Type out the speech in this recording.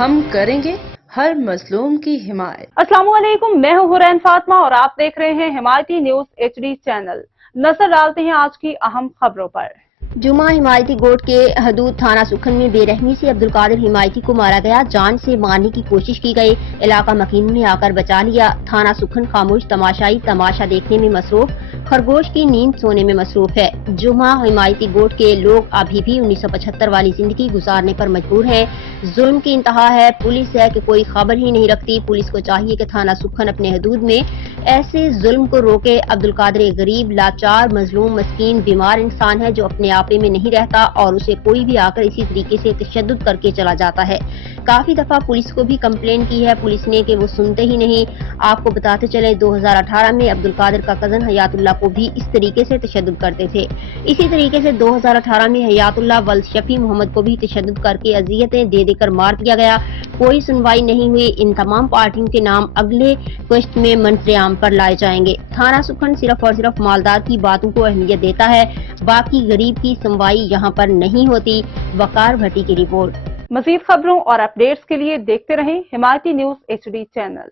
ہم کریں گے ہر مظلوم کی حمایت۔ السلام علیکم، میں ہوں حرین فاطمہ اور آپ دیکھ رہے ہیں حمایتی نیوز HD چینل۔ نظر ڈالتے ہیں آج کی اہم خبروں پر۔ جمعہ حمایتی گوٹ کے حدود تھانہ سکھن میں بے رحمی سے عبدالقادر حمایتی کو مارا گیا۔ جان سے مارنے کی کوشش کی گئی، علاقہ مکینوں نے آ کر بچا لیا۔ تھانہ سکھن خاموش تماشائی تماشا دیکھنے میں مصروف، خرگوش کی نیند سونے میں مصروف ہے۔ جمعہ حمایتی گوٹ کے لوگ ابھی بھی 1975 والی زندگی گزارنے پر مجبور ہیں۔ ظلم کی انتہا ہے، پولیس ہے کہ کوئی خبر ہی نہیں رکھتی۔ پولیس کو چاہیے کہ تھانہ سکھن اپنے حدود میں ایسے ظلم کو روکے۔ عبدالقادر ایک غریب، لاچار، مظلوم، مسکین، بیمار انسان ہے جو اپنے آپے میں نہیں رہتا اور اسے کوئی بھی آ کر اسی طریقے سے تشدد کر کے چلا جاتا ہے۔ کافی دفعہ پولیس کو بھی کمپلین کی ہے پولیس نے کہ وہ سنتے ہی نہیں۔ آپ کو بتاتے چلے 2018 میں عبدالقادر کا کزن حیات اللہ کو بھی اس طریقے سے تشدد کرتے تھے۔ اسی طریقے سے 2018 میں حیات اللہ ولد شفیع محمد کو بھی تشدد کر کے اذیتیں دے دے کر مار دیا گیا۔ کوئی سنوائی نہیں ہوئی۔ ان تمام پارٹیوں کے نام اگلے قسط میں منظر عام پر لائے جائیں گے۔ تھانہ سکھن صرف اور صرف مالدار کی باتوں کو اہمیت دیتا ہے، باقی غریب کی سنوائی یہاں پر نہیں ہوتی۔ وقار بھٹی کی رپورٹ۔ مزید خبروں اور اپڈیٹس کے لیے دیکھتے رہیں حمایتی نیوز HD چینل۔